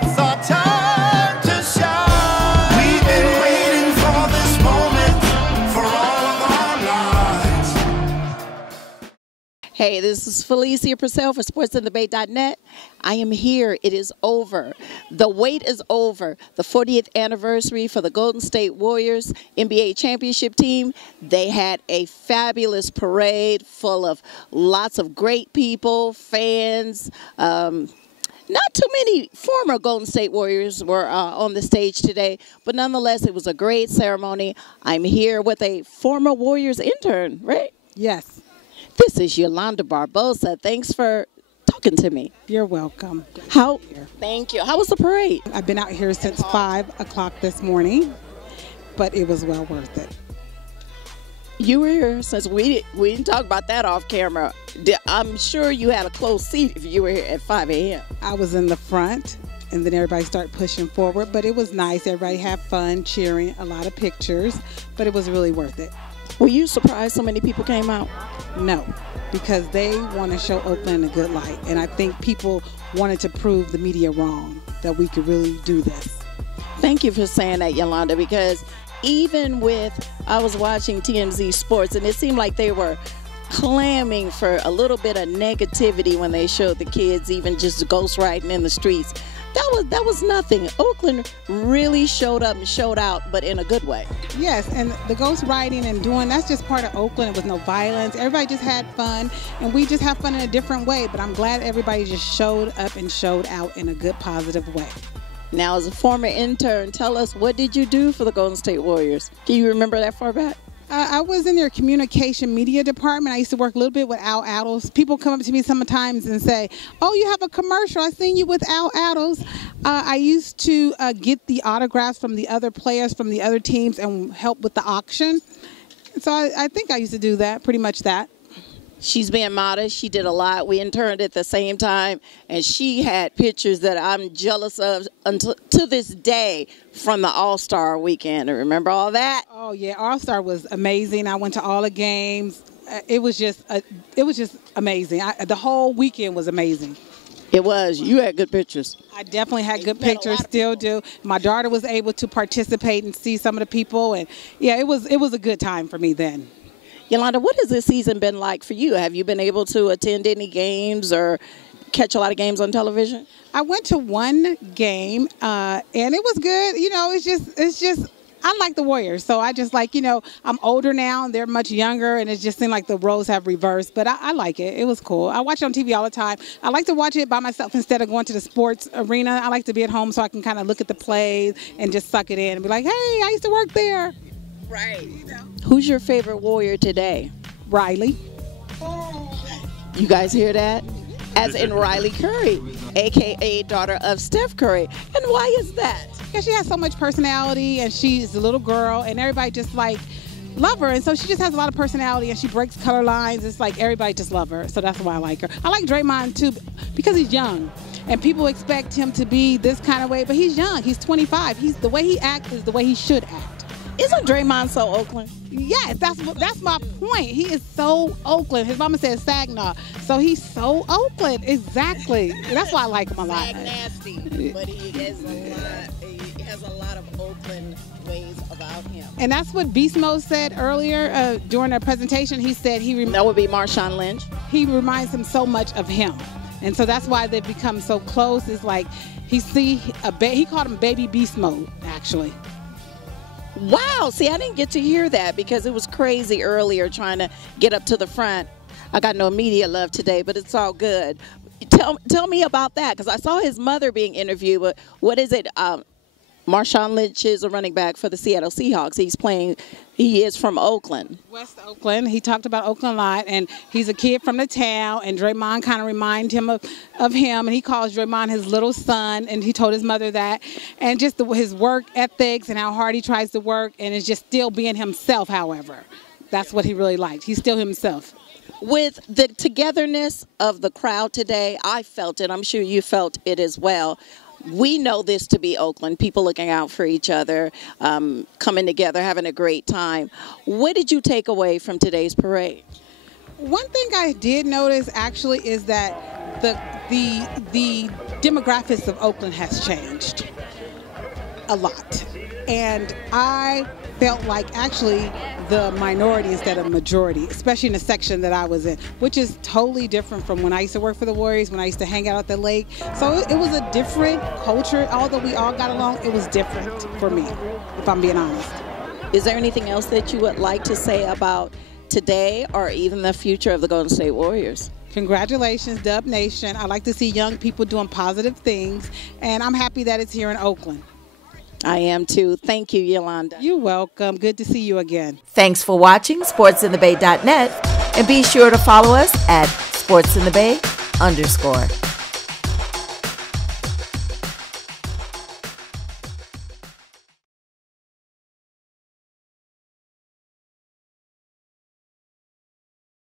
It's our time to shine. We've been waiting for this moment for all of our lives. Hey, this is Felicia Purcell for SportsInTheBay.net. I am here. It is over. The wait is over. The 40th anniversary for the Golden State Warriors NBA championship team. They had a fabulous parade full of lots of great people, fans. Not too many former Golden State Warriors were on the stage today, but nonetheless, it was a great ceremony. I'm here with a former Warriors intern, right? Yes. This is Yolanda Barbosa. Thanks for talking to me. You're welcome. Thank you. How was the parade? I've been out here since 5 o'clock this morning, but it was well worth it. You were here since we didn't talk about that off camera. I'm sure you had a close seat if you were here at 5 a.m. I was in the front, and then everybody started pushing forward, but it was nice. Everybody had fun, cheering, a lot of pictures, but it was really worth it. Were you surprised so many people came out? No, because they want to show Oakland a good light, and I think people wanted to prove the media wrong, that we could really do this. Thank you for saying that, Yolanda, because even with, I was watching TMZ Sports, and it seemed like they were clamming for a little bit of negativity when they showed the kids even just ghost riding in the streets. That was nothing. Oakland really showed up and showed out, but in a good way. Yes, and the ghost riding and that's just part of Oakland. It was no violence. Everybody just had fun, and we just have fun in a different way. But I'm glad everybody just showed up and showed out in a good, positive way. Now, as a former intern, tell us, what did you do for the Golden State Warriors? Can you remember that far back? I was in their communication media department. I used to work a little bit with Al Attles. People come up to me sometimes and say, oh, you have a commercial. I seen you with Al Attles. I used to get the autographs from the other players from the other teams and help with the auction. So I think I used to do that, pretty much that. She's being modest. She did a lot. We interned at the same time, and she had pictures that I'm jealous of until to this day from the All-Star weekend. Remember all that? Oh yeah, All-Star was amazing. I went to all the games. It was just amazing. The whole weekend was amazing. It was. You had good pictures. I definitely had good pictures. Still do. My daughter was able to participate and see some of the people, and yeah, it was a good time for me then. Yolanda, what has this season been like for you? Have you been able to attend any games or catch a lot of games on television? I went to one game, and it was good. You know, it's just, I like the Warriors. So I just like, you know, I'm older now, and they're much younger, and it just seemed like the roles have reversed. But I like it. It was cool. I watch it on TV all the time. I like to watch it by myself instead of going to the sports arena. I like to be at home so I can kind of look at the plays and just suck it in and be like, hey, I used to work there. Right. You know. Who's your favorite Warrior today? Riley. You guys hear that? As in Riley Curry, a.k.a. daughter of Steph Curry. And why is that? Because she has so much personality, and she's a little girl, and everybody just like love her. And so she just has a lot of personality, and she breaks color lines. It's like everybody just love her. So that's why I like her. I like Draymond too because he's young. And people expect him to be this kind of way, but he's young. He's 25. The way he acts is the way he should act. Isn't Draymond so Oakland? Yes, that's my point. He is so Oakland. His mama said Saginaw, so he's so Oakland. Exactly. That's why I like him a lot. Sag nasty, but he has a lot of Oakland ways about him. And that's what Beast Mode said earlier during their presentation. He said that would be Marshawn Lynch. He reminds him so much of him, and so that's why they've become so close. It's like he called him Baby Beast Mode, actually. Wow, see, I didn't get to hear that because it was crazy earlier trying to get up to the front. I got no media love today, but it's all good. Tell me about that, because I saw his mother being interviewed, but what is it? Marshawn Lynch is a running back for the Seattle Seahawks. He is from Oakland. West Oakland. He talked about Oakland a lot, and he's a kid from the town, and Draymond kind of reminded him of him, and he calls Draymond his little son, and he told his mother that, and just his work ethics and how hard he tries to work, and is just still being himself, however. That's what he really liked. He's still himself. With the togetherness of the crowd today, I felt it. I'm sure you felt it as well. We know this to be Oakland, people looking out for each other, coming together, having a great time. What did you take away from today's parade? One thing I did notice actually is that the demographics of Oakland has changed a lot. And I felt like actually the minority instead of majority, especially in the section that I was in, which is totally different from when I used to work for the Warriors, when I used to hang out at the lake. So it was a different culture. Although we all got along, it was different for me, if I'm being honest. Is there anything else that you would like to say about today or even the future of the Golden State Warriors? Congratulations, Dub Nation. I like to see young people doing positive things, and I'm happy that it's here in Oakland. I am too. Thank you, Yolanda. You're welcome. Good to see you again. Thanks for watching sportsinthebay.net, and be sure to follow us at sportsinthebay_.